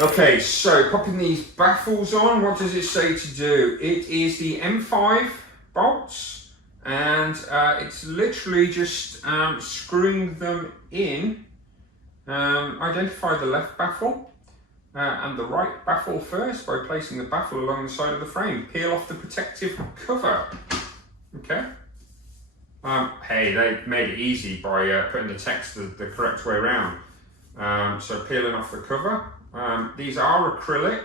Okay, so popping these baffles on, what does it say to do? It is the M5 bolts, and it's literally just screwing them in. Identify the left baffle and the right baffle first by placing the baffle along the side of the frame. Peel off the protective cover. Okay. Hey, they made it easy by putting the text the correct way around. So peeling off the cover. These are acrylic.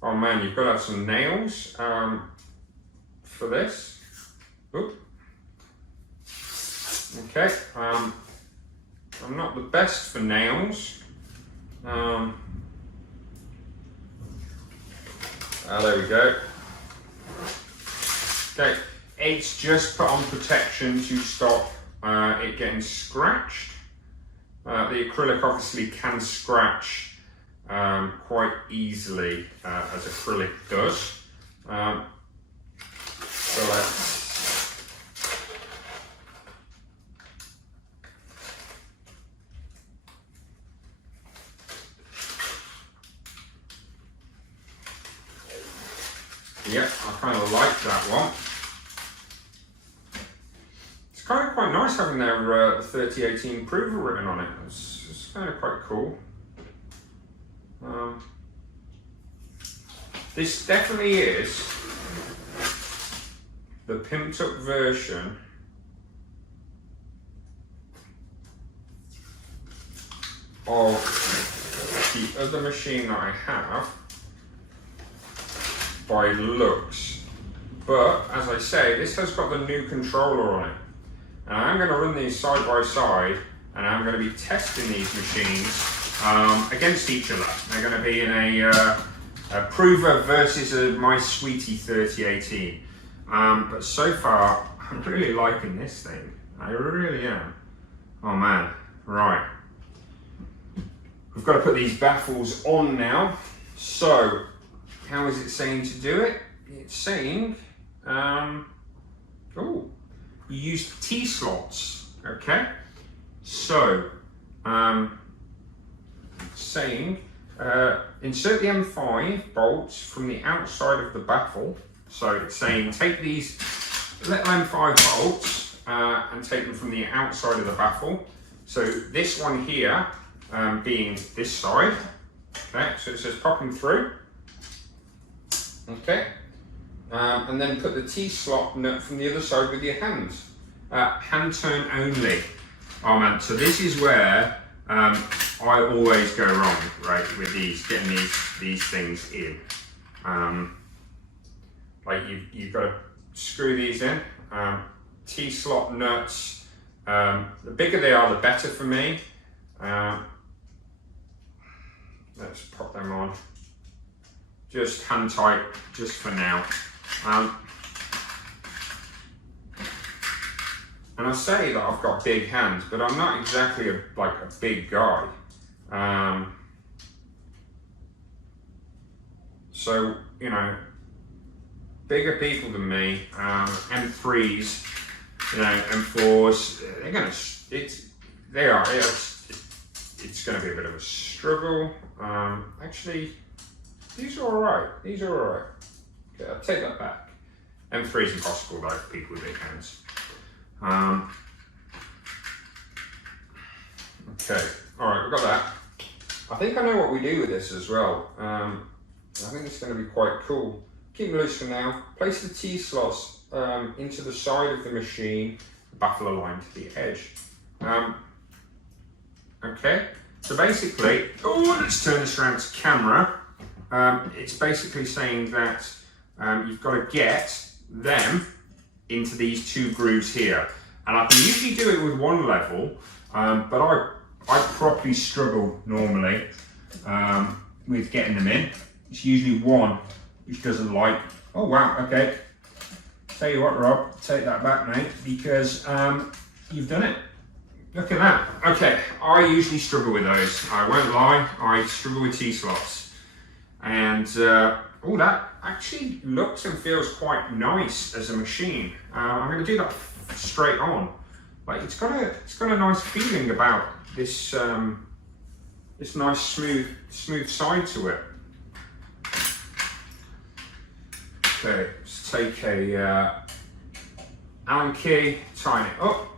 Oh man, you've got to have some nails for this. Oop. Okay. I'm not the best for nails. There we go. Okay. It's just put on protection to stop it getting scratched. The acrylic obviously can scratch quite easily, as acrylic does. So let's yep, I kind of like that one. It's kind of quite nice having their the 3018 PROver written on it. It's kind of quite cool. This definitely is the pimped up version of the other machine that I have by looks, but as I say, this has got the new controller on it, and I'm going to run these side by side, and I'm going to be testing these machines against each other. They're going to be in a PROver versus my Sweetie 3018. But so far, I'm really liking this thing. I really am. Oh man, right. We've got to put these baffles on now. So, how is it saying to do it? It's saying, oh, you use T-slots, okay? So, saying, insert the M5 bolts from the outside of the baffle. So it's saying take these little M5 bolts and take them from the outside of the baffle. So this one here being this side. Okay, so it says pop them through. Okay, and then put the T-slot nut from the other side with your hands. Hand turn only. Oh man, so this is where I always go wrong, right, with these, getting these things in. Like you've got to screw these in. T-slot nuts, the bigger they are, the better for me. Let's pop them on. Just hand tight, just for now. And I say that I've got big hands, but I'm not exactly like a big guy. So, you know, bigger people than me, M3s, you know, M4s, they're gonna, it's gonna be a bit of a struggle. Actually, these are all right. These are all right. Okay, I'll take that back. M3 is impossible though for people with big hands. Okay, all right, we've got that. I think I know what we do with this as well. I think it's going to be quite cool. Keep them loose for now. Place the T-slots into the side of the machine, the baffle aligned to the edge. Okay, so basically, oh, let's turn this around to camera. It's basically saying that you've got to get them into these two grooves here. And I can usually do it with one level, but I properly struggle normally with getting them in. It's usually one which doesn't like. Oh wow, okay. Tell you what, Rob, take that back, mate, because you've done it. Look at that. Okay, I usually struggle with those. I won't lie, I struggle with T-slots. And oh, that actually looks and feels quite nice as a machine. I'm going to do that straight on. Like it's got a nice feeling about this this nice smooth side to it. Okay, let's take a Allen key, tighten it up.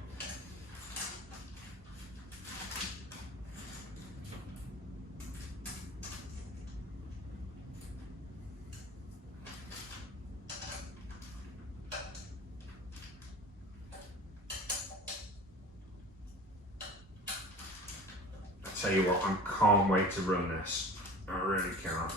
Tell you what, I can't wait to run this. I really can't.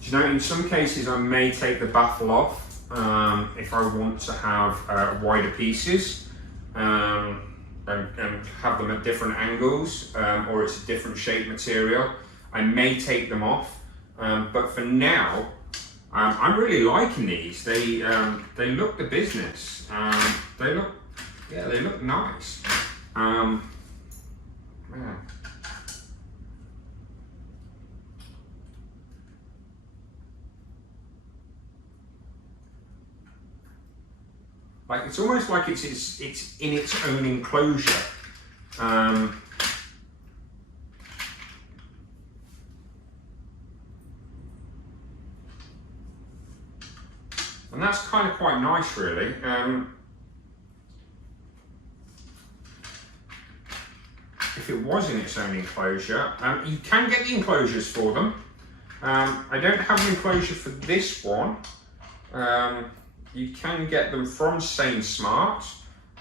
Do you know, in some cases I may take the baffle off if I want to have wider pieces and have them at different angles, or it's a different shape material. I may take them off, but for now, I'm really liking these. They look the business. They look nice. Man. Like, it's almost like it's in its own enclosure. And that's kind of quite nice, really. If it was in its own enclosure, you can get the enclosures for them. I don't have an enclosure for this one. You can get them from Sainsmart.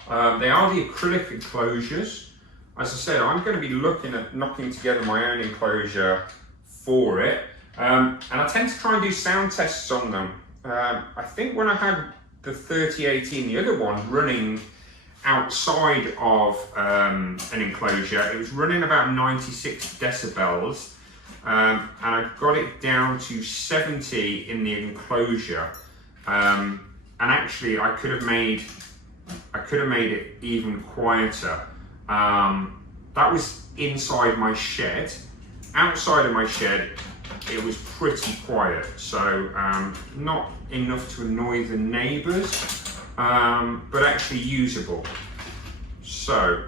They are the acrylic enclosures. As I said, I'm going to be looking at knocking together my own enclosure for it. And I tend to try and do sound tests on them. I think when I had the 3018, the other one, running outside of an enclosure, it was running about 96 decibels, and I got it down to 70 in the enclosure. And actually, I could have made it even quieter. That was inside my shed. Outside of my shed, it was pretty quiet, so not enough to annoy the neighbours, but actually usable. So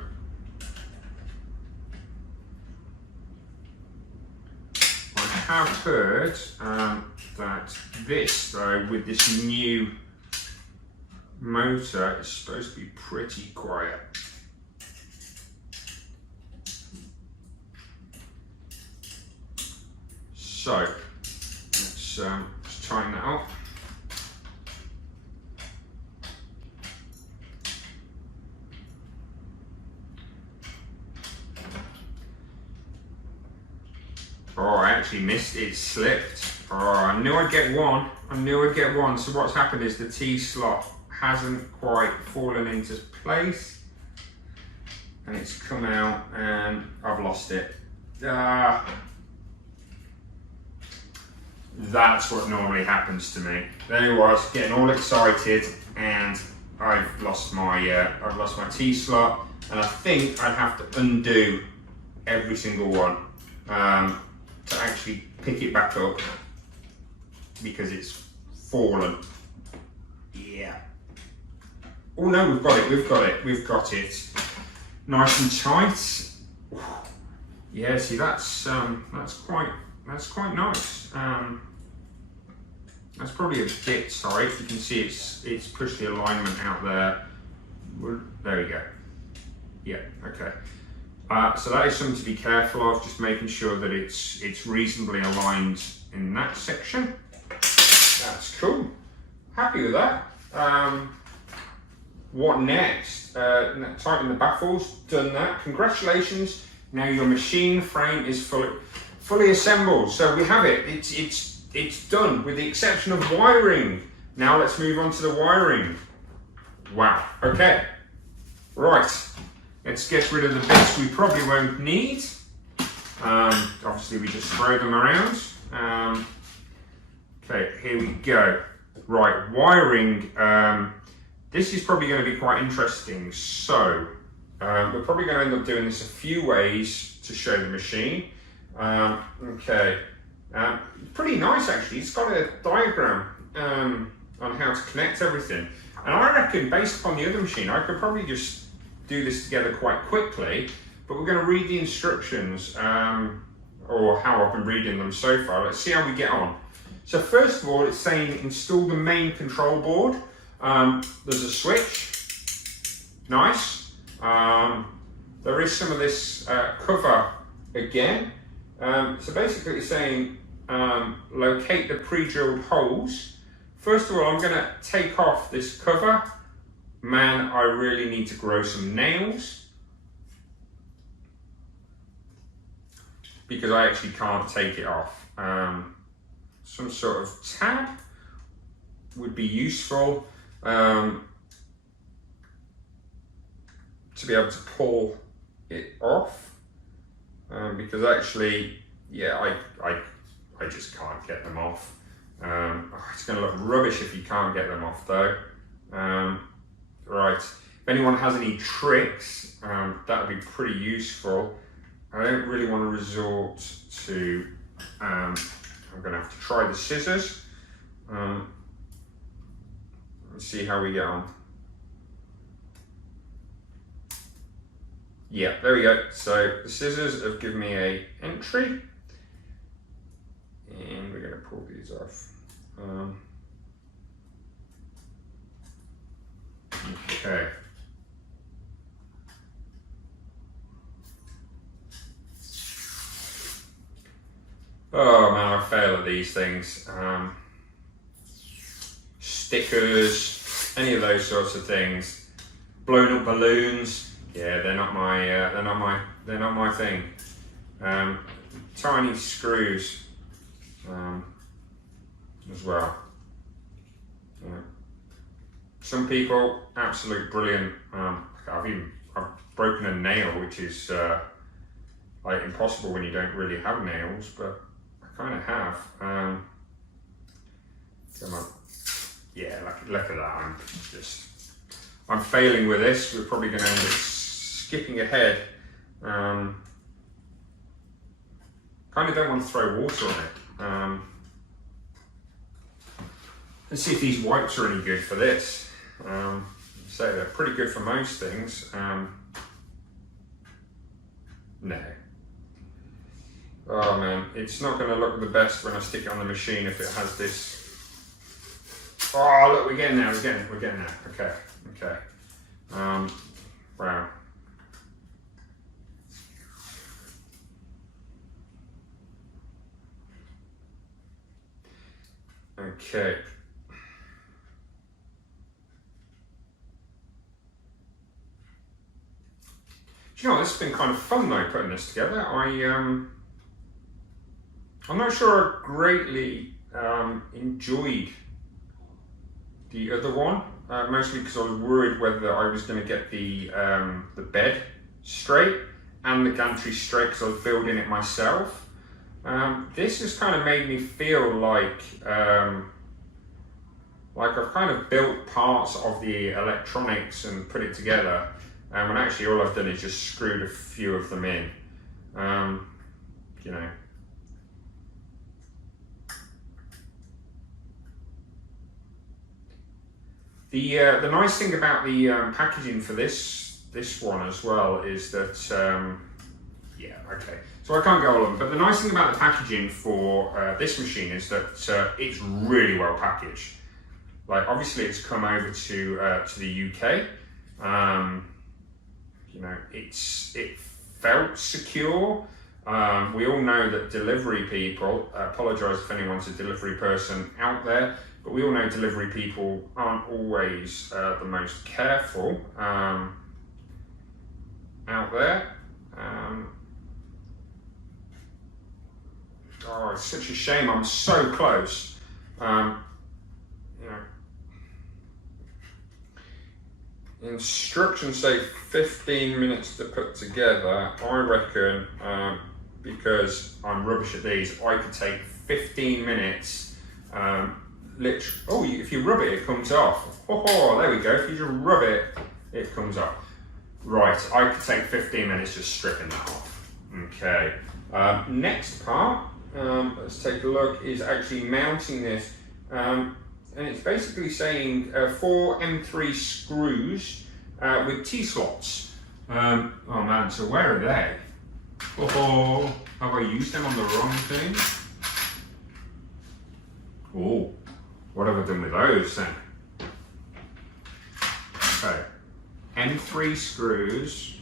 I have heard that this, though, with this new motor, is supposed to be pretty quiet. So let's tighten that up. Oh, I actually missed it, slipped. Oh, I knew I'd get one. I knew I'd get one. So what's happened is the T-slot hasn't quite fallen into place, and it's come out and I've lost it. That's what normally happens to me. There it was, getting all excited, and I've lost my T-slot, and I think I'd have to undo every single one to actually pick it back up because it's fallen. Yeah. Oh no, we've got it. Nice and tight. Yeah, see, that's quite nice. That's probably a bit tight. You can see it's pushed the alignment out there. There we go. Yeah, okay. So that is something to be careful of, just making sure that it's reasonably aligned in that section. That's cool. Happy with that. What next? Tighten the baffles. Done that. Congratulations. Now your machine frame is fully assembled. So we have it. It's done, with the exception of wiring. Now let's move on to the wiring. Wow. Okay. Right. Let's get rid of the bits we probably won't need. Obviously, we just throw them around. Okay, here we go. Right, wiring. This is probably going to be quite interesting. So, we're probably going to end up doing this a few ways to show the machine. Okay, pretty nice actually. It's got a diagram on how to connect everything. And I reckon, based upon the other machine, I could probably just do this together quite quickly, but we're going to read the instructions, or how I've been reading them so far. Let's see how we get on. So first of all, it's saying install the main control board. There's a switch, nice. There is some of this cover again. So basically it's saying locate the pre-drilled holes. First of all, I'm going to take off this cover. Man, I really need to grow some nails, because I actually can't take it off. Some sort of tab would be useful to be able to pull it off, because actually, yeah, I just can't get them off. It's going to look rubbish if you can't get them off though. Right, if anyone has any tricks, that would be pretty useful. I don't really want to resort to, I'm going to have to try the scissors. Let's see how we get on. Yeah, there we go. So the scissors have given me a entry, and we're going to pull these off. Okay. Oh man, I fail at these things. Stickers, any of those sorts of things. Blown up balloons. Yeah, they're not my thing. Tiny screws as well. Yeah. Some people, absolute brilliant. I've broken a nail, which is like impossible when you don't really have nails, but I kind of have. Come on. Yeah, look at that. I'm failing with this. We're probably going to end up skipping ahead. Kind of don't want to throw water on it. Let's see if these wipes are any good for this. So they're pretty good for most things. No. Oh man, it's not going to look the best when I stick it on the machine if it has this. Oh look, we're getting there. Okay. Wow. Okay. Do you know, this has been kind of fun though, putting this together. I'm not sure I greatly enjoyed the other one, mostly because I was worried whether I was going to get the bed straight and the gantry straight, because I was building it myself. This has kind of made me feel like I've kind of built parts of the electronics and put it together, when actually all I've done is just screwed a few of them in. You know. The nice thing about the packaging for this one as well is that, yeah, okay, so I can't go all of them, but the nice thing about the packaging for this machine is that it's really well packaged. Like, obviously it's come over to the UK. You know, it felt secure. We all know that delivery people, apologise if anyone's a delivery person out there, but we all know delivery people aren't always the most careful out there. Oh, it's such a shame. I'm so close. You know, instructions say 15 minutes to put together. I reckon, because I'm rubbish at these, I could take 15 minutes. If you rub it, it comes off. Oh, there we go. If you just rub it, it comes off. Right, I could take 15 minutes just stripping that off. Okay. Next part, let's take a look, is actually mounting this. and it's basically saying 4 M3 screws with T-slots. Oh man, so where are they? Oh, have I used them on the wrong thing? Oh, what have I done with those then? Okay, M3 screws.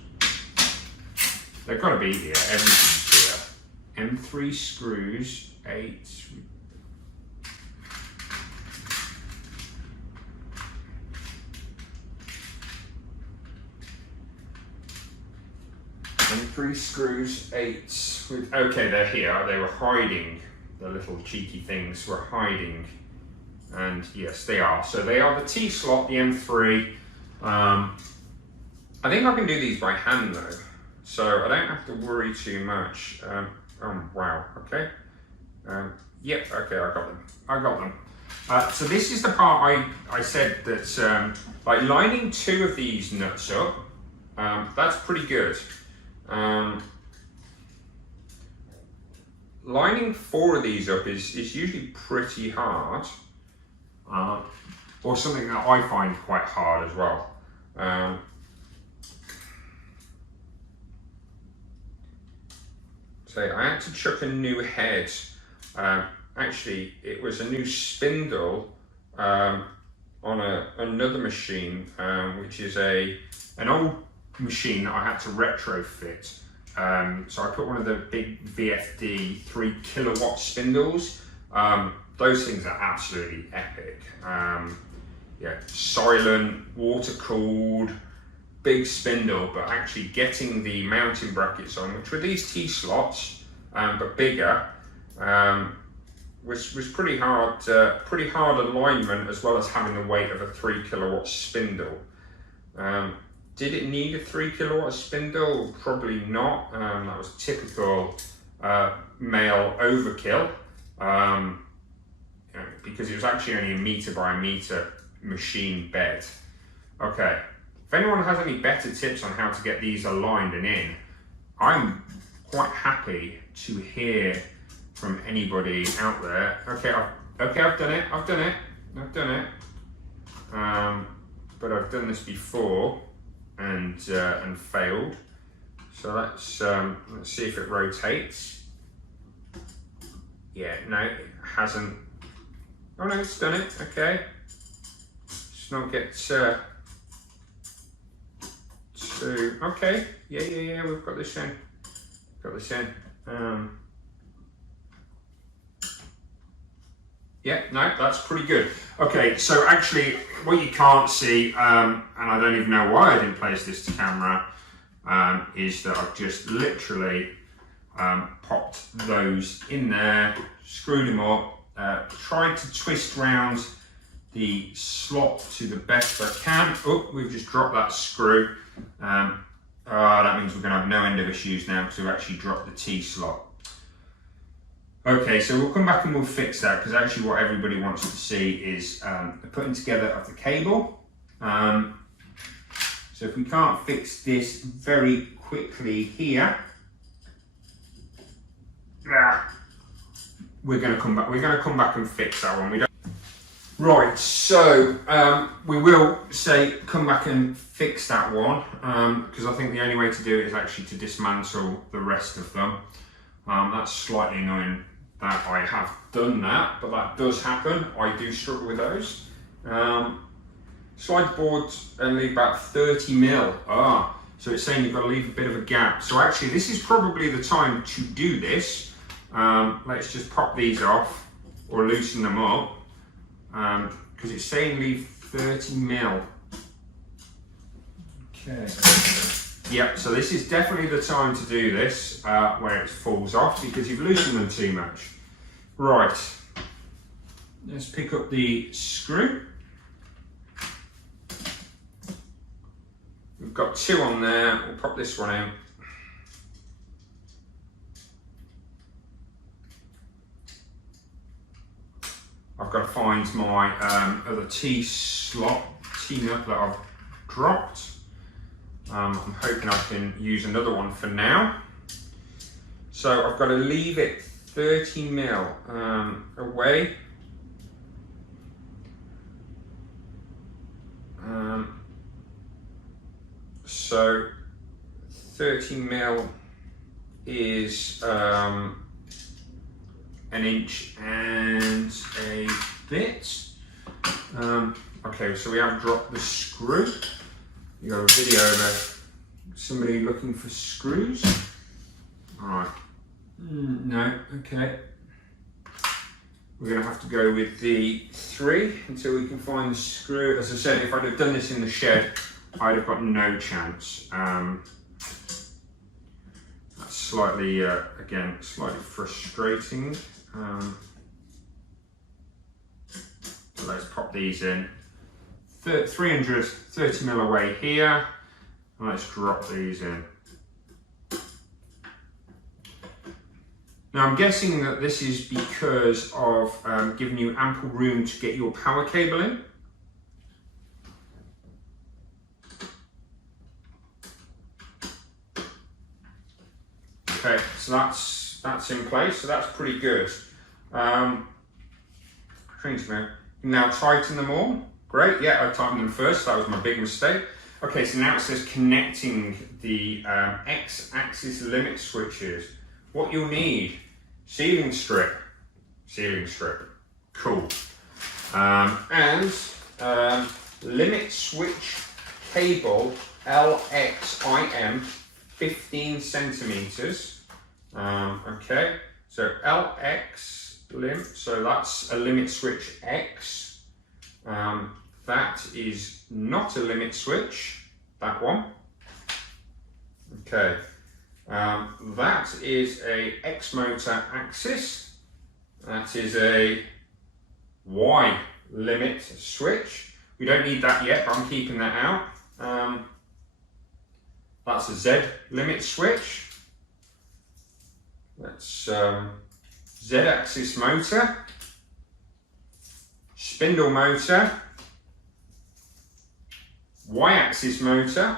They've got to be here, everything's here. M3 screws, 8. M3 screws, 8. With, okay, they're here. They were hiding. The little cheeky things were hiding. And yes, they are. So they are the T-slot, the M3. I think I can do these by hand though. So I don't have to worry too much. Oh, wow, okay. Yep, okay, I got them. So this is the part I said that, like lining 2 of these nuts up, that's pretty good. Lining 4 of these up is usually pretty hard, or something that I find quite hard as well. So I had to chuck a new head. Actually, it was a new spindle on another machine, which is an old machine that I had to retrofit. So I put one of the big VFD 3 kilowatt spindles. Those things are absolutely epic. Yeah, silent, water cooled, big spindle, but actually getting the mounting brackets on, which were these T-slots, but bigger, was pretty hard. Pretty hard alignment, as well as having the weight of a 3 kilowatt spindle. Did it need a 3 kilowatt spindle? Probably not. That was typical male overkill, because it was actually only a meter by a meter machine bed. Okay, if anyone has any better tips on how to get these aligned and in, I'm quite happy to hear from anybody out there. Okay, I've done it. But I've done this before and failed. So let's see if it rotates. Yeah, no, it hasn't. Oh no, it's done it. Okay, just not get to. Okay, yeah, we've got this in. Yeah, no, that's pretty good. Okay, so actually, what you can't see, and I don't even know why I didn't place this to camera, is that I've just literally popped those in there, screwed them up, tried to twist round the slot to the best I can. Oh, we've just dropped that screw. That means we're going to have no end of issues now because we've actually dropped the T-slot. Okay, so we'll come back and we'll fix that, because actually what everybody wants to see is the putting together of the cable. So if we can't fix this very quickly here, we're going to come back. We're going to come back and fix that one. Right, so we will come back and fix that one, because I think the only way to do it is actually to dismantle the rest of them. That's slightly annoying that I have done that, but that does happen. I do struggle with those. Slide the board and leave about 30 mil. So it's saying you've got to leave a bit of a gap. So actually this is probably the time to do this. Let's just pop these off or loosen them up, because it's saying leave 30 mil. Okay. Yep, so this is definitely the time to do this, where it falls off, because you've loosened them too much. Right, let's pick up the screw. We've got 2 on there, we'll pop this one out. I've got to find my other T-slot, T-nut that I've dropped. I'm hoping I can use another one for now. So I've got to leave it 30 mil away. So 30mm is an inch and a bit. Okay, so we have dropped the screw. You got a video of somebody looking for screws. All right. No, okay. We're going to have to go with the 3 until we can find the screw. As I said, if I'd have done this in the shed, I'd have got no chance. That's slightly, again, slightly frustrating. So let's pop these in. 330mm away here. And let's drop these in. Now I'm guessing that this is because of giving you ample room to get your power cable in. Okay, so that's in place, so that's pretty good. Now tighten them all. Great, yeah, I tightened them first, that was my big mistake. Okay, so now it says connecting the X-axis limit switches. What you'll need, sealing strip, cool. And limit switch cable LXIM 15 centimeters. Okay, so LX lim, so that's a limit switch X. That is not a limit switch, that one. Okay, that is a X motor axis. That is a Y limit switch. We don't need that yet, but I'm keeping that out. That's a Z limit switch. That's Z axis motor, spindle motor, Y axis motor,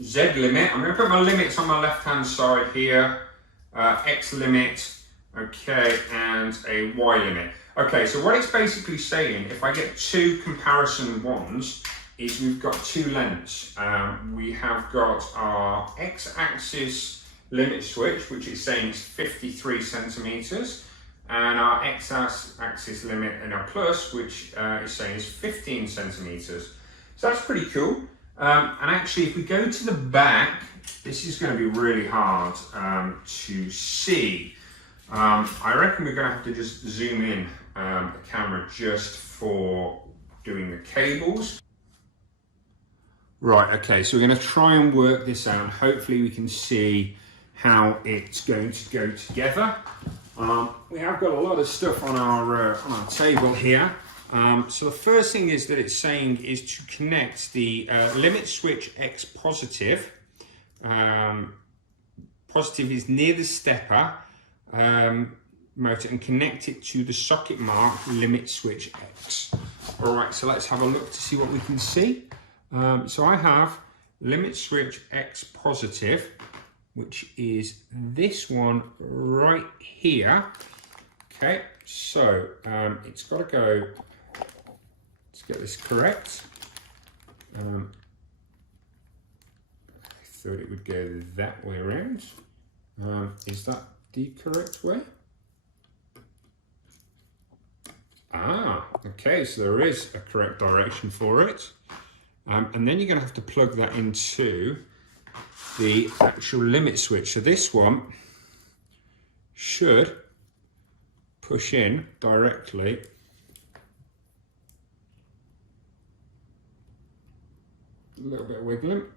Z limit. I'm going to put my limits on my left hand side here. X limit, okay, and a Y limit. Okay, so what it's basically saying, if I get 2 comparison ones, is we've got 2 lengths. We have got our X-axis limit switch, which is saying it's 53 centimeters, and our X-axis limit in our plus, which is saying is 15 centimeters. So that's pretty cool. And actually, if we go to the back, this is going to be really hard to see. I reckon we're going to have to just zoom in the camera just for doing the cables. Right, okay, so we're going to try and work this out. Hopefully we can see how it's going to go together. We have got a lot of stuff on our table here. So the first thing is that it's saying is to connect the limit switch X positive. Positive is near the stepper motor, and connect it to the socket mark limit switch X. All right, so let's have a look to see what we can see. So I have limit switch X positive, which is this one right here. Okay, so it's got to go, let's get this correct. I thought it would go that way around. Is that the correct way? Ah, okay, so there is a correct direction for it. And then you're going to have to plug that into the actual limit switch. So this one should push in directly a little bit of wiggling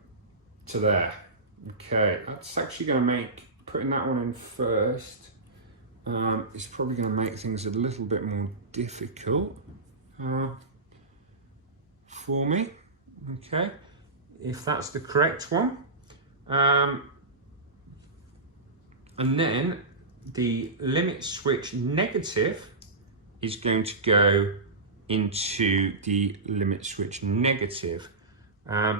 to there. Okay, that's actually going to make putting that one in first is probably going to make things a little bit more difficult for me. Okay, if that's the correct one. And then the limit switch negative is going to go into the limit switch negative. So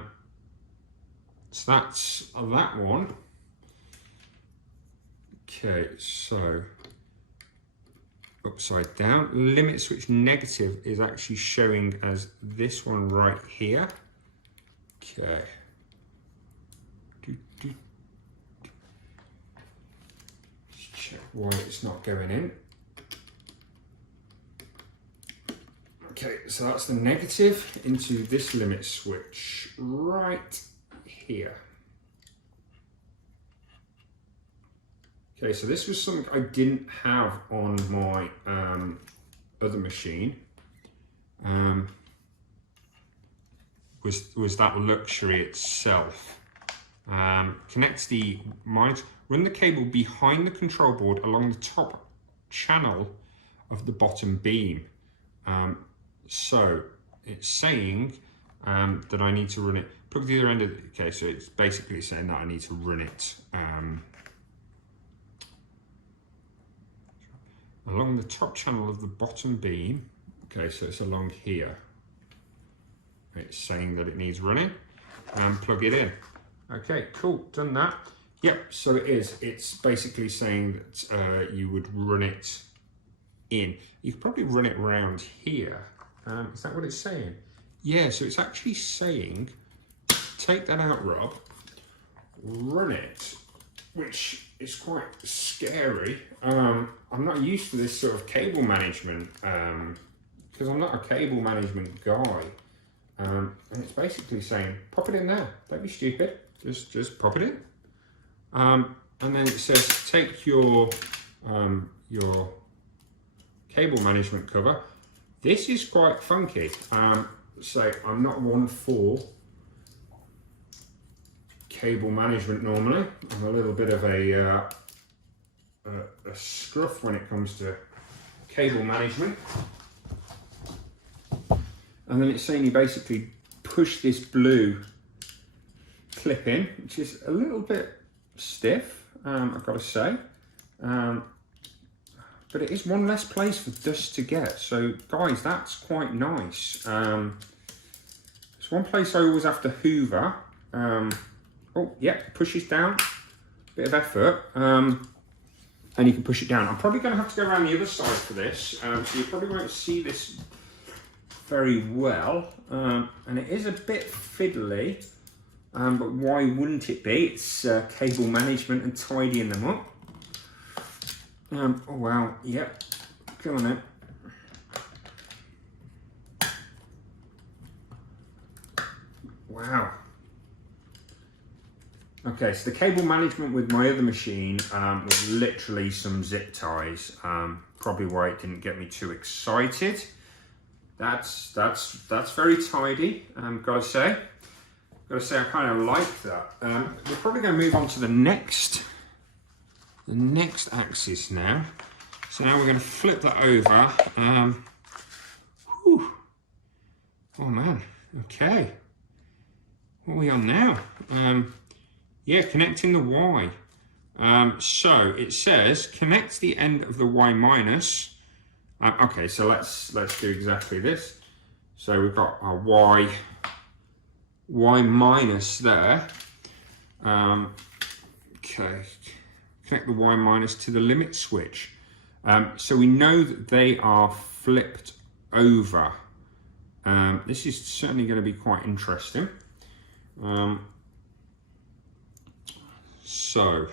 that's that one. Okay, so upside down. Limit switch negative is actually showing as this one right here. Okay. Let's check why it's not going in. Okay, so that's the negative into this limit switch right here. Okay, so this was something I didn't have on my other machine. Was that luxury itself. Connects the monitor. Run the cable behind the control board along the top channel of the bottom beam. So it's saying that I need to run it. Plug the other end of it. Okay, so it's basically saying that I need to run it along the top channel of the bottom beam. Okay, so it's along here. It's saying that it needs running and plug it in. Okay, cool, done that. Yep, so it is. It's basically saying that you would run it in. You could probably run it around here. Is that what it's saying? Yeah, so it's actually saying, take that out, Rob, run it, which is quite scary. I'm not used to this sort of cable management because I'm not a cable management guy. And it's basically saying, pop it in there, don't be stupid, just pop it in. And then it says, take your cable management cover. This is quite funky. So I'm not one for cable management normally. I'm a little bit of a scruff when it comes to cable management. And then it's saying you basically push this blue clip in, which is a little bit stiff, I've got to say. But it is one less place for dust to get. So guys, that's quite nice. It's one place I always have to hoover. Oh, yeah, pushes down, bit of effort. And you can push it down. I'm probably gonna have to go around the other side for this. So you probably won't see this very well. And it is a bit fiddly, but why wouldn't it be? It's cable management and tidying them up. Oh wow, yep, come on then. Wow. Okay, so the cable management with my other machine was literally some zip ties. Probably why it didn't get me too excited. That's very tidy, gotta say. I kind of like that. We're probably going to move on to the next axis now. So now we're going to flip that over. Whew. Oh man, okay. What are we on now? Yeah, connecting the Y. So it says connect the end of the Y minus. Okay, so let's do exactly this. So we've got our Y minus there. Okay, connect the Y minus to the limit switch. So we know that they are flipped over. This is certainly going to be quite interesting. So,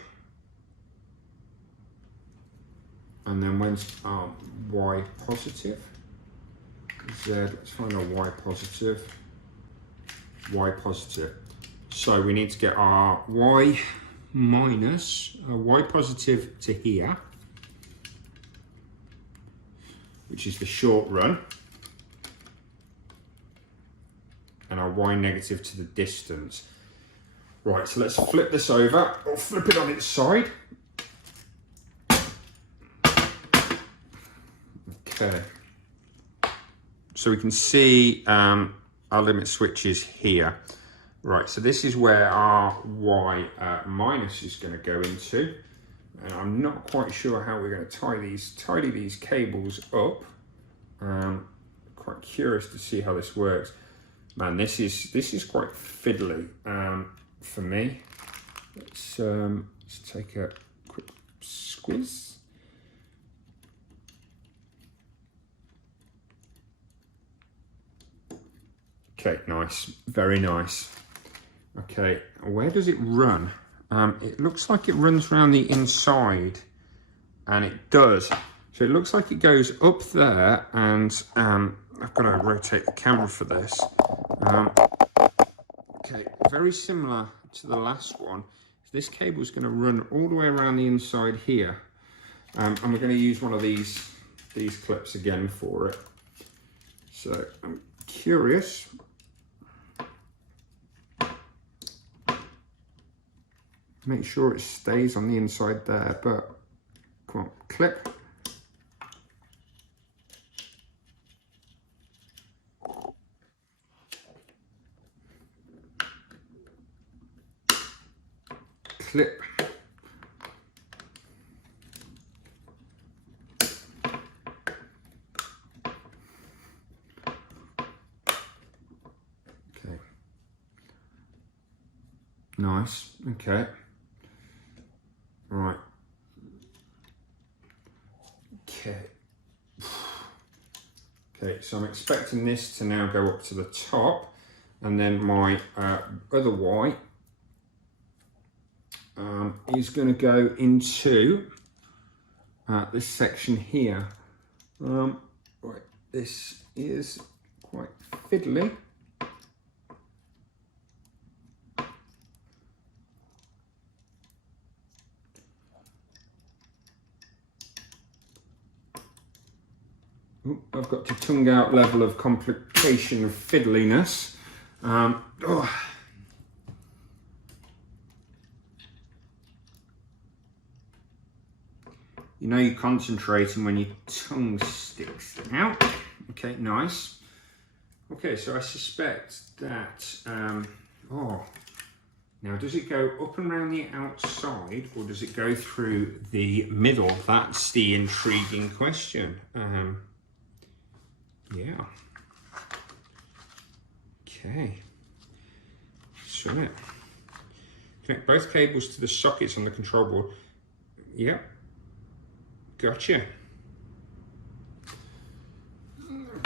and then when's Y positive? Z, let's find our Y positive. Y positive. So we need to get our Y minus, Y positive to here, which is the short run, and our Y negative to the distance. Right, so let's flip this over, or flip it on its side. Okay. So we can see our limit switch is here. Right, so this is where our Y minus is going to go into. And I'm not quite sure how we're going to tidy these cables up. Quite curious to see how this works. Man, this is quite fiddly for me. Let's take a quick squeeze. Okay, nice, very nice. Okay, where does it run? It looks like it runs around the inside, and it does. So it looks like it goes up there, and I've got to rotate the camera for this. Okay, very similar to the last one. This cable is going to run all the way around the inside here, and we're going to use one of these clips again for it. So I'm curious. Make sure it stays on the inside there, but come on, clip. Clip. Okay. Nice. Okay. Right. Okay. Okay, so I'm expecting this to now go up to the top, and then my other Y is going to go into this section here. Right, this is quite fiddly. Ooh, I've got to tongue out level of complication of fiddliness. Oh. You know you're concentrating when your tongue sticks out. Okay, nice. Okay, so I suspect that, now does it go up and around the outside, or does it go through the middle? That's the intriguing question. Yeah. Okay. So connect both cables to the sockets on the control board. Yep. Gotcha.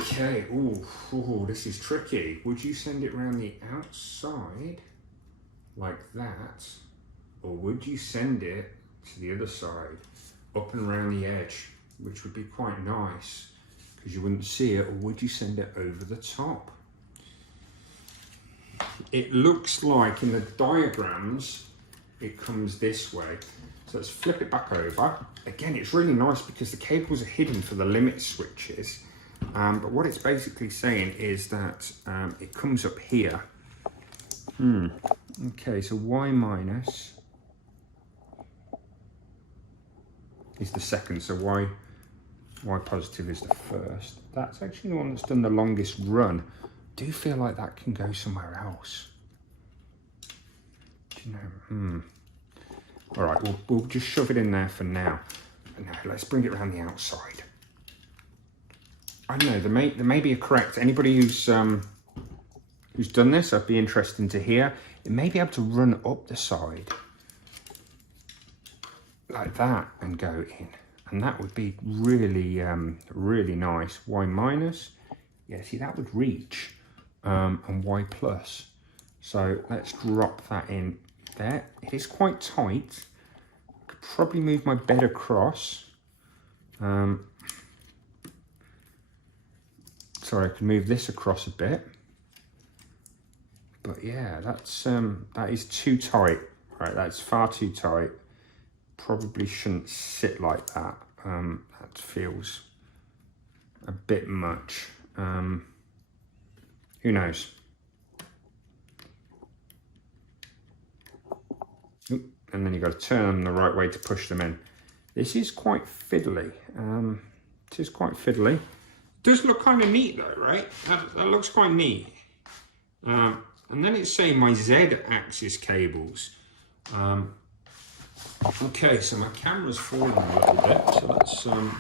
Okay. Ooh, this is tricky. Would you send it around the outside like that, or would you send it to the other side, up and around the edge, which would be quite nice because you wouldn't see it, or would you send it over the top? It looks like in the diagrams it comes this way. So let's flip it back over. Again, it's really nice because the cables are hidden for the limit switches. But what it's basically saying is that it comes up here. Okay, so Y minus is the second, so Y positive is the first. That's actually the one that's done the longest run. I do feel like that can go somewhere else. Do you know? All right, we'll just shove it in there for now. Now let's bring it around the outside. I don't know, there may be a correct. Anybody who's done this, I'd be interested to hear. It may be able to run up the side like that and go in, and that would be really, really nice. Y minus, yeah. See, that would reach, and Y plus. So let's drop that in there. It is quite tight. I could probably move my bed across. Sorry, I could move this across a bit. But yeah, that is too tight. Right, that's far too tight. Probably shouldn't sit like that. That feels a bit much. Who knows? Oop, and then you've got to turn them the right way to push them in. This is quite fiddly. It is quite fiddly. It does look kind of neat though, right? That looks quite neat. And then it's saying my Z-axis cables. Okay, so my camera's falling a little bit, so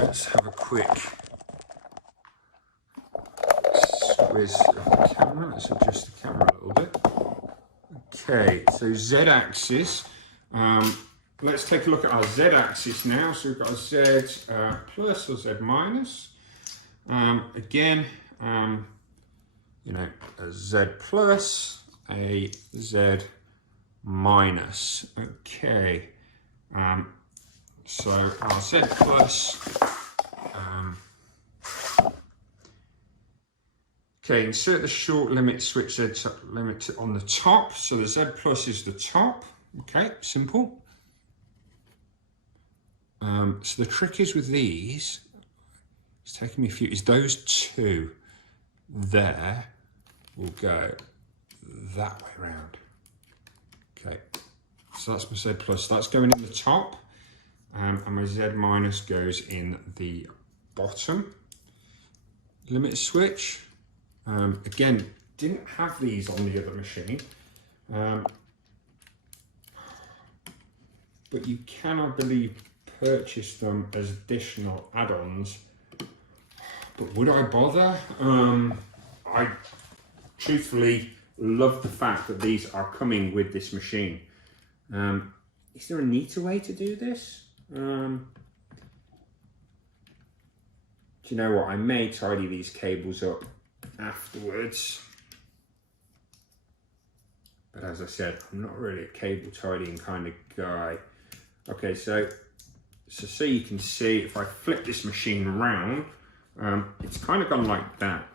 let's have a quick squiz of the camera. Let's adjust the camera a little bit. Okay, so Z-axis. Let's take a look at our Z-axis now. So we've got a Z plus or Z minus. Again, you know, a Z plus, a Z minus. Okay, so our Z plus, okay, insert the short limit switch Z limit on the top. So the Z plus is the top. Okay, simple. So the trick is with these, it's taking me a few, is those two there will go that way around. Okay, so that's my Z plus, that's going in the top, and my Z minus goes in the bottom. Limit switch, again, didn't have these on the other machine, but you can, I believe, purchase them as additional add-ons. But would I bother? I truthfully love the fact that these are coming with this machine. Is there a neater way to do this? Do you know what? I may tidy these cables up afterwards. But as I said, I'm not really a cable tidying kind of guy. Okay, so you can see, if I flip this machine around, it's kind of gone like that.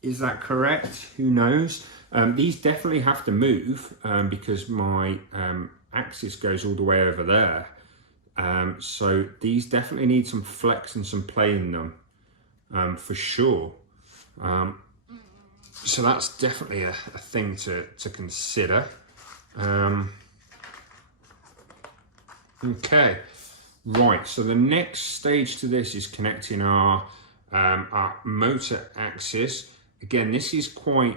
Is that correct? Who knows? These definitely have to move because my axis goes all the way over there. So these definitely need some flex and some play in them for sure. So that's definitely a thing to consider. Okay, right, so the next stage to this is connecting our motor axis. Again, this is quite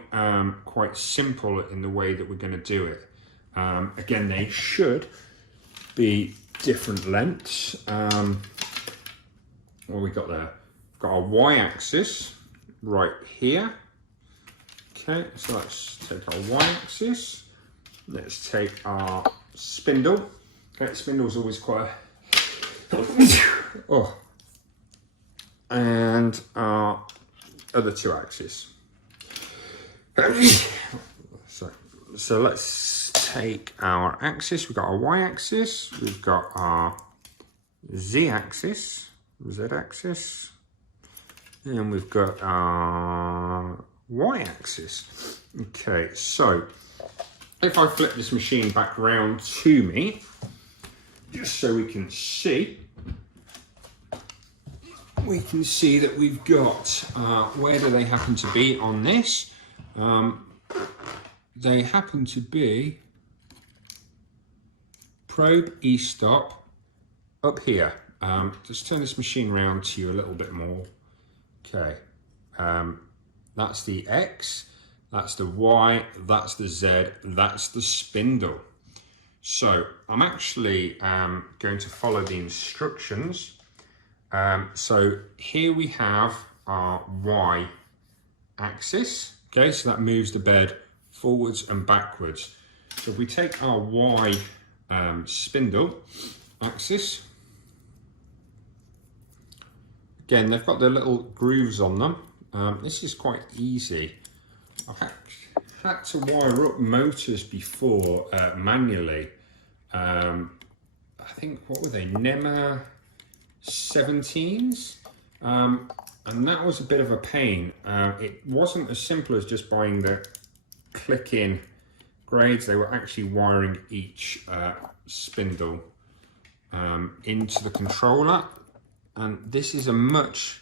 simple in the way that we're going to do it. Again, they should be different lengths. What have we got there? We've got our Y-axis right here. Okay, so let's take our Y-axis. Let's take our spindle. Okay, spindle's always quite oh. And our other two axes. So let's take our axis. We've got our Y-axis, we've got our Z-axis, Z-axis, and we've got our Y-axis. Okay, so if I flip this machine back around to me, just so we can see that we've got, where do they happen to be on this? They happen to be probe E-stop up here. Just turn this machine around to you a little bit more. Okay, that's the X, that's the Y, that's the Z, that's the spindle. So I'm actually going to follow the instructions. So here we have our Y axis. Okay, so that moves the bed forwards and backwards. So if we take our Y spindle axis, again, they've got their little grooves on them. This is quite easy. I've had to wire up motors before manually. I think, what were they, NEMA 17s? And that was a bit of a pain. It wasn't as simple as just buying the click-in grades. They were actually wiring each spindle into the controller. And this is a much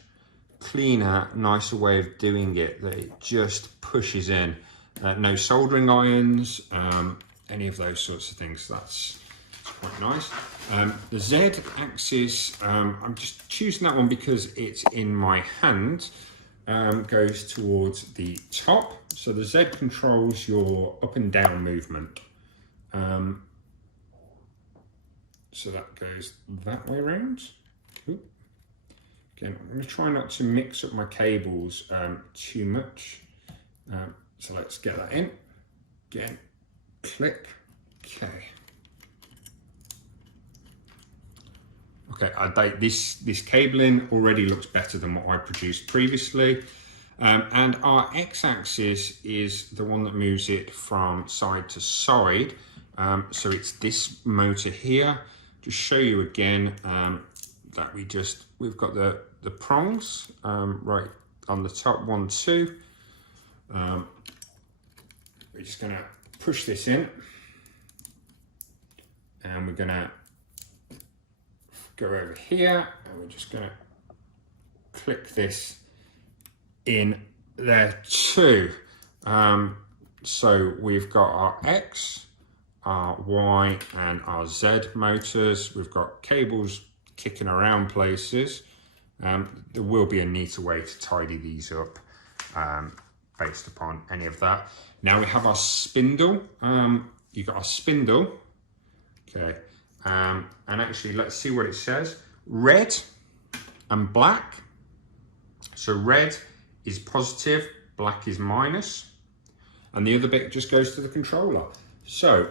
cleaner, nicer way of doing it, that it just pushes in. No soldering irons, any of those sorts of things. That's quite nice. The Z axis, I'm just choosing that one because it's in my hand, goes towards the top. So the Z controls your up and down movement. So that goes that way around. Cool. Again, I'm going to try not to mix up my cables too much. So let's get that in. Again, click, okay. Okay, this cabling already looks better than what I produced previously. And our x-axis is the one that moves it from side to side. So it's this motor here. Just show you again that we've got the prongs right on the top, 1, 2. We're just going to push this in, and we're going to go over here, and we're just going to click this in there too. So we've got our X, our Y, and our Z motors. We've got cables kicking around places. There will be a neater way to tidy these up based upon any of that. Now we have our spindle. You've got our spindle. Okay. And actually, let's see what it says. Red and black. So red is positive, black is minus. And the other bit just goes to the controller. So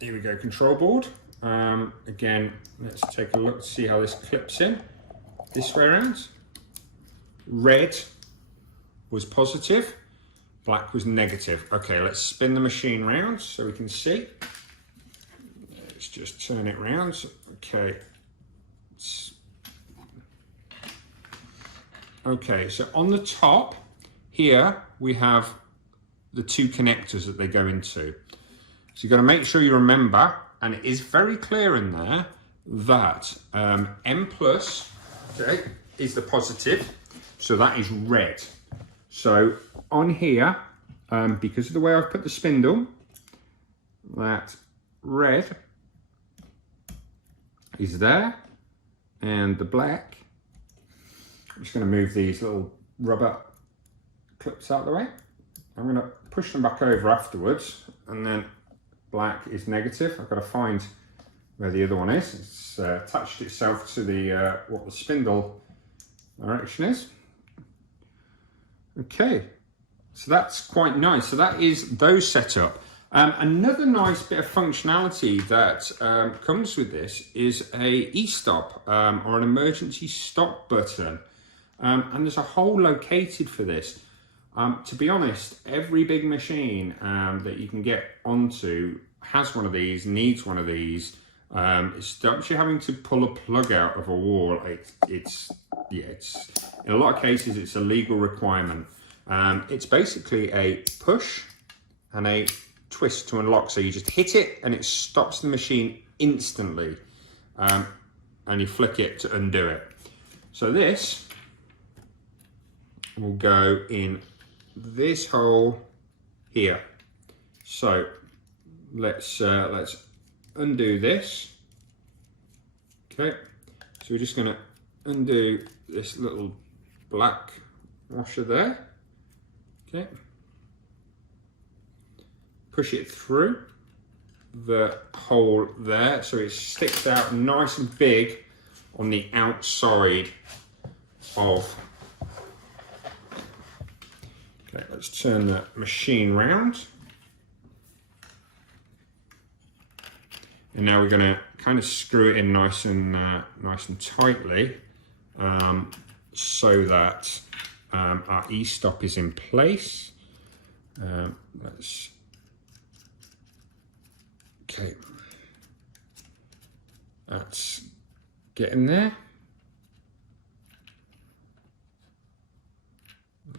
here we go, control board. Again, let's take a look to see how this clips in. This way around. Red was positive, black was negative. Okay, let's spin the machine round so we can see. Let's just turn it round. Okay. Okay, so on the top here we have the 2 connectors that they go into. So you've got to make sure you remember, and it is very clear in there, that M plus, okay, is the positive, so that is red. So on here, because of the way I've put the spindle, that red is there, and the black, I'm just going to move these little rubber clips out of the way. I'm going to push them back over afterwards, and then black is negative. I've got to find where the other one is. It's attached itself to the what the spindle direction is. Okay, so that's quite nice. So that is those set up. Another nice bit of functionality that comes with this is a e-stop or an emergency stop button. And there's a hole located for this. To be honest, every big machine that you can get onto has one of these, needs one of these. It stops you having to pull a plug out of a wall. It's in a lot of cases it's a legal requirement. It's basically a push and a twist to unlock. So you just hit it and it stops the machine instantly, and you flick it to undo it. So this will go in this hole here. So let's undo this. Okay, so we're just going to undo this little black washer there. Okay, push it through the hole there so it sticks out nice and big on the outside of. Okay, let's turn the machine round. And now we're going to kind of screw it in nice and tightly, so that our e-stop is in place. Okay, that's getting there.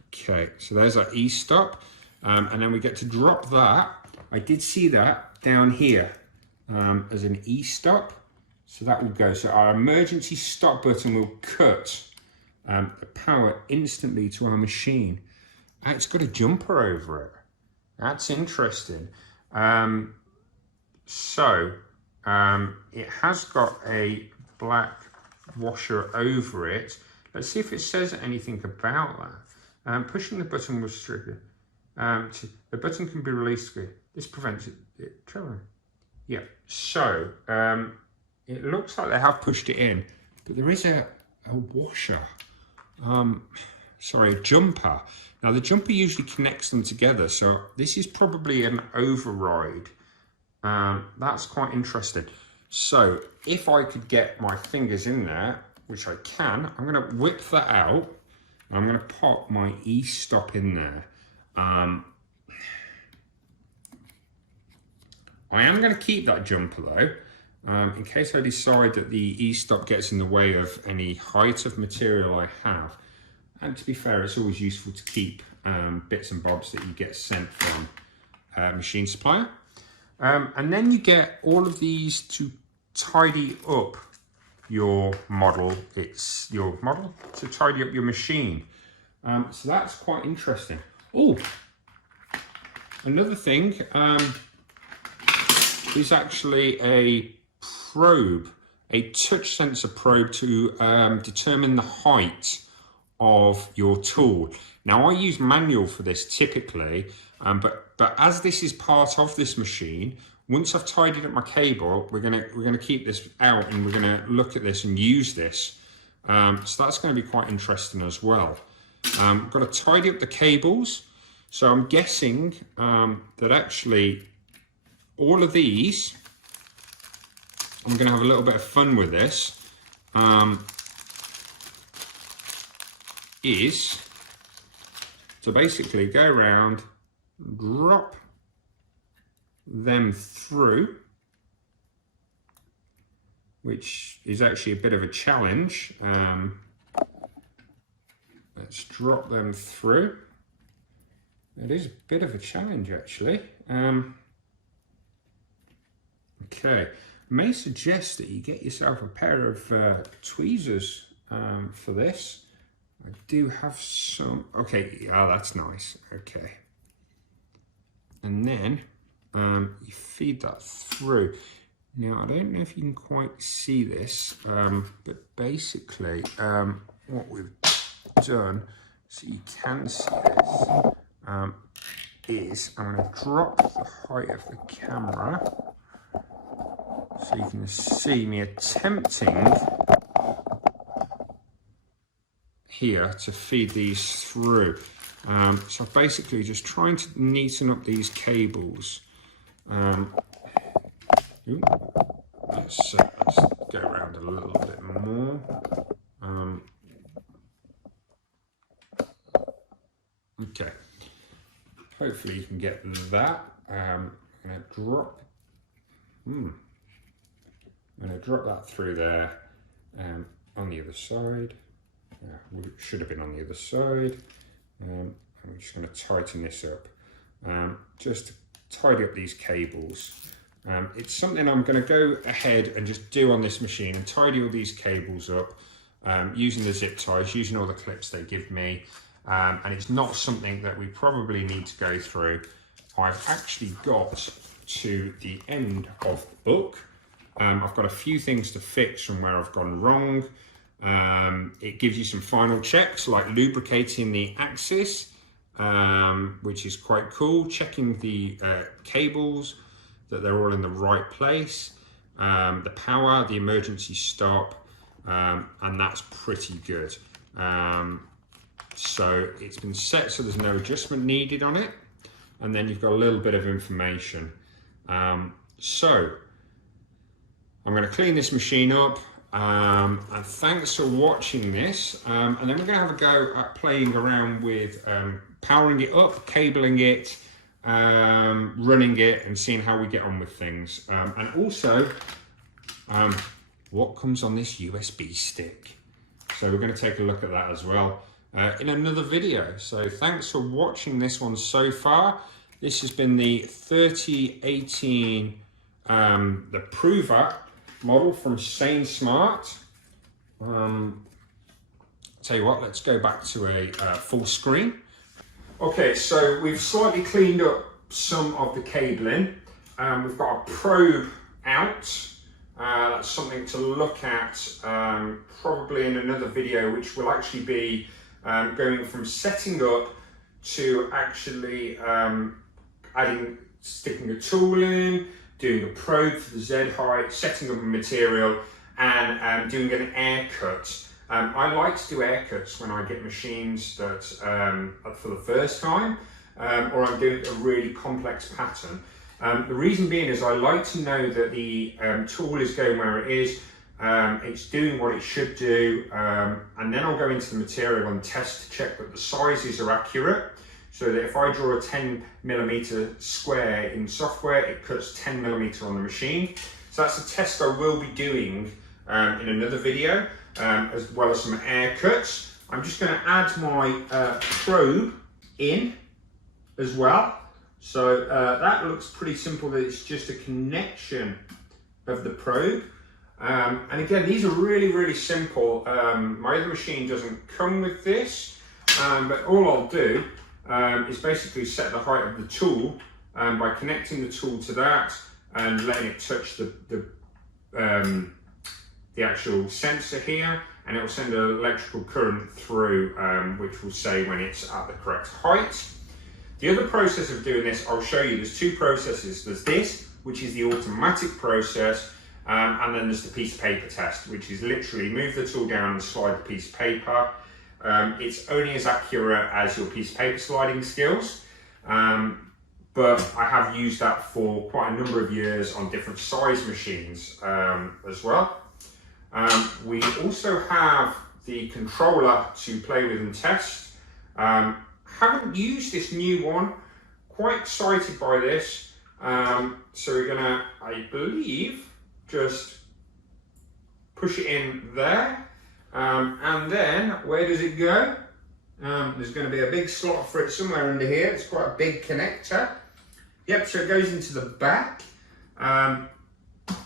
Okay, so there's our e-stop, and then we get to drop that. I did see that down here as an e-stop, so that will go. So our emergency stop button will cut the power instantly to our machine. It's got a jumper over it. That's interesting. It has got a black washer over it. Let's see if it says anything about that. Pushing the button was triggered. The button can be released. This prevents it traveling. Yeah, so it looks like they have pushed it in, but there is a washer. Sorry, a jumper. Now the jumper usually connects them together, so this is probably an override. That's quite interesting. So if I could get my fingers in there, which I can, I'm going to whip that out. I'm going to pop my E-stop in there. I am going to keep that jumper though, in case I decide that the E-stop gets in the way of any height of material I have. And to be fair, it's always useful to keep bits and bobs that you get sent from a machine supplier. And then you get all of these to tidy up your model. It's your model to tidy up your machine. So that's quite interesting. Oh, another thing is actually a probe, a touch sensor probe to determine the height of your tool. Now I use manual for this typically, but as this is part of this machine, once I've tidied up my cable, we're gonna keep this out and we're gonna look at this and use this. So that's going to be quite interesting as well. I've got to tidy up the cables. So I'm guessing that actually all of these, I'm going to have a little bit of fun with this, is to basically go around, drop them through, which is actually a bit of a challenge. Let's drop them through. It is a bit of a challenge actually. Okay, I may suggest that you get yourself a pair of tweezers for this. I do have some. Okay, oh, that's nice. Okay, and then you feed that through. Now I don't know if you can quite see this, but basically what we've done, so you can see this, is I'm going to drop the height of the camera so you can see me attempting here to feed these through. So basically just trying to neaten up these cables. Let's go around a little bit more. Okay, hopefully you can get that. I'm going to drop that through there on the other side. We should have been on the other side. I'm just going to tighten this up, just to tidy up these cables. It's something I'm going to go ahead and just do on this machine and tidy all these cables up using the zip ties, using all the clips they give me. And it's not something that we probably need to go through. I've actually got to the end of the book. I've got a few things to fix from where I've gone wrong. It gives you some final checks like lubricating the axis, which is quite cool, checking the cables, that they're all in the right place, the power, the emergency stop, and that's pretty good. So it's been set so there's no adjustment needed on it, and then you've got a little bit of information. So I'm going to clean this machine up, and thanks for watching this, and then we're going to have a go at playing around with powering it up, cabling it, running it, and seeing how we get on with things, and also what comes on this USB stick. So we're going to take a look at that as well in another video. So thanks for watching this one so far. This has been the 3018 the PROver model from Sainsmart. Tell you what, let's go back to a full screen. Okay, so we've slightly cleaned up some of the cabling. We've got a probe out. That's something to look at probably in another video, which will actually be going from setting up to actually sticking a tool in, doing a probe for the Z height, setting up a material, and doing an air cut. I like to do air cuts when I get machines that for the first time, or I'm doing a really complex pattern. The reason being is I like to know that the tool is going where it is. It's doing what it should do, and then I'll go into the material and test to check that the sizes are accurate, so that if I draw a 10mm square in software, it cuts 10mm on the machine. So that's a test I will be doing in another video, as well as some air cuts. I'm just going to add my probe in as well. So that looks pretty simple, that it's just a connection of the probe. And again, these are really simple. My other machine doesn't come with this, but all I'll do is basically set the height of the tool by connecting the tool to that and letting it touch the actual sensor here, and it will send an electrical current through, which will say when it's at the correct height. The other process of doing this, I'll show you. There's two processes. There's this, which is the automatic process, and then there's the piece of paper test, which is literally move the tool down and slide the piece of paper. It's only as accurate as your piece of paper sliding skills, but I have used that for quite a number of years on different size machines as well. We also have the controller to play with and test. Haven't used this new one, quite excited by this. So we're gonna, I believe, just push it in there. And then where does it go? There's going to be a big slot for it somewhere under here. It's quite a big connector. Yep, so it goes into the back.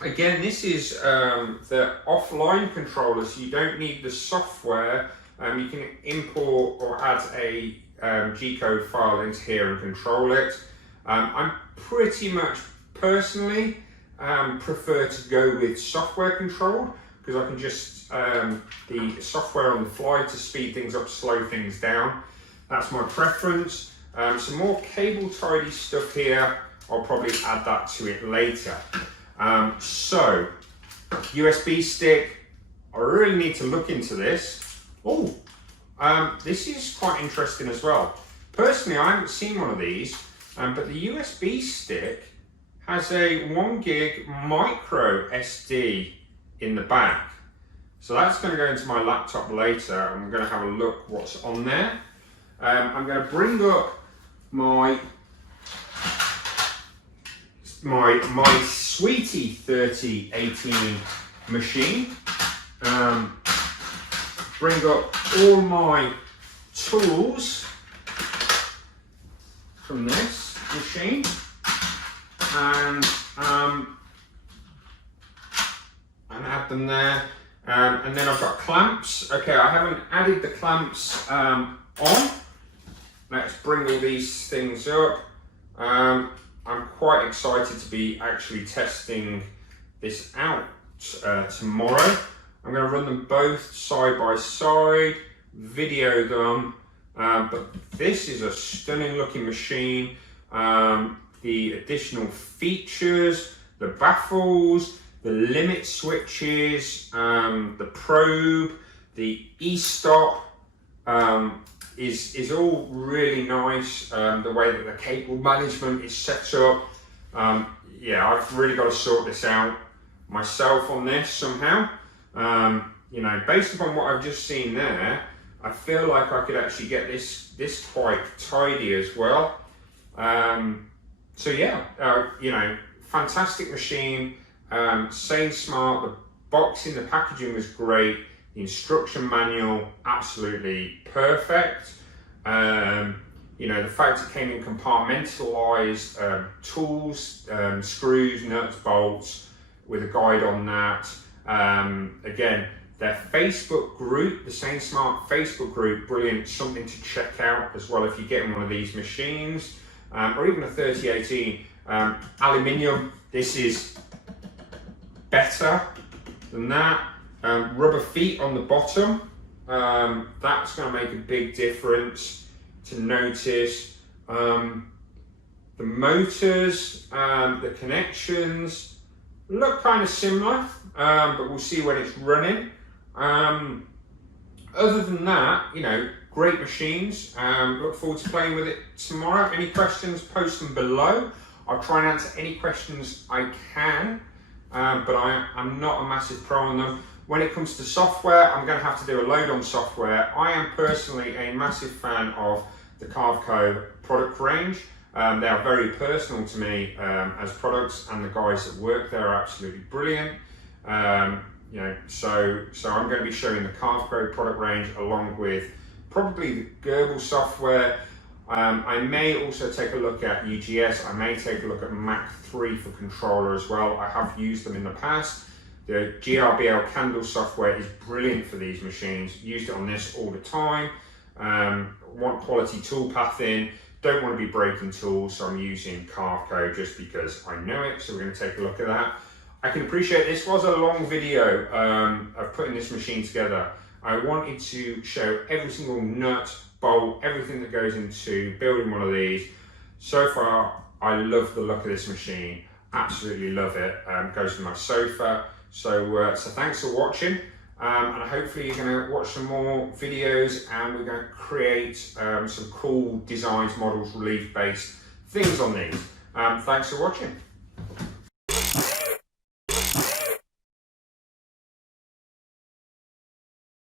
Again, this is the offline controller, so you don't need the software. You can import or add a G-code file into here and control it. I'm pretty much personally prefer to go with software controlled, because I can just the software on the fly to speed things up, slow things down. That's my preference. Some more cable tidy stuff here. I'll probably add that to it later. So USB stick, I really need to look into this. Oh, this is quite interesting as well. Personally, I haven't seen one of these, but the USB stick has a 1 gig micro SD in the back. So that's going to go into my laptop later, and I'm going to have a look what's on there. I'm going to bring up my Sweetie 3018 machine. Bring up all my tools from this machine, and add them there. And then I've got clamps. Okay, I haven't added the clamps on. Let's bring all these things up. I'm quite excited to be actually testing this out tomorrow. I'm going to run them both side by side, video them, but this is a stunning looking machine. The additional features, the baffles, the limit switches, the probe, the e-stop is all really nice. The way that the cable management is set up. Yeah, I've really got to sort this out myself on this somehow. You know, based upon what I've just seen there, I feel like I could actually get this quite tidy as well. So yeah, you know, fantastic machine. Sainsmart, the boxing, the packaging was great. The instruction manual, absolutely perfect. You know, the fact it came in compartmentalized tools, screws, nuts, bolts, with a guide on that. Again, their Facebook group, the Sainsmart Facebook group, brilliant, something to check out as well if you're getting one of these machines, or even a 3018. Aluminium, this is better than that. Rubber feet on the bottom, that's going to make a big difference to notice. The motors, the connections look kind of similar, but we'll see when it's running. Other than that, you know, great machines. Look forward to playing with it tomorrow. Any questions, post them below. I'll try and answer any questions I can. but I'm not a massive pro on them. When it comes to software, I'm going to have to do a load on software. I am personally a massive fan of the Carveco product range. They are very personal to me as products, and the guys that work there are absolutely brilliant. You know, so I'm going to be showing the Carveco product range along with probably the Gerbil software. I may also take a look at UGS. I may take a look at Mac 3 for controller as well. I have used them in the past. The GRBL Candle software is brilliant for these machines. Used it on this all the time. Want quality toolpath in. Don't want to be breaking tools, so I'm using Carveco just because I know it. So we're going to take a look at that. I can appreciate this was a long video of putting this machine together. I wanted to show every single nut, bolt, everything that goes into building one of these. So far, I love the look of this machine. Absolutely love it. Goes to my sofa. So thanks for watching. And hopefully you're going to watch some more videos, and we're going to create some cool designs, models, relief-based things on these. Thanks for watching.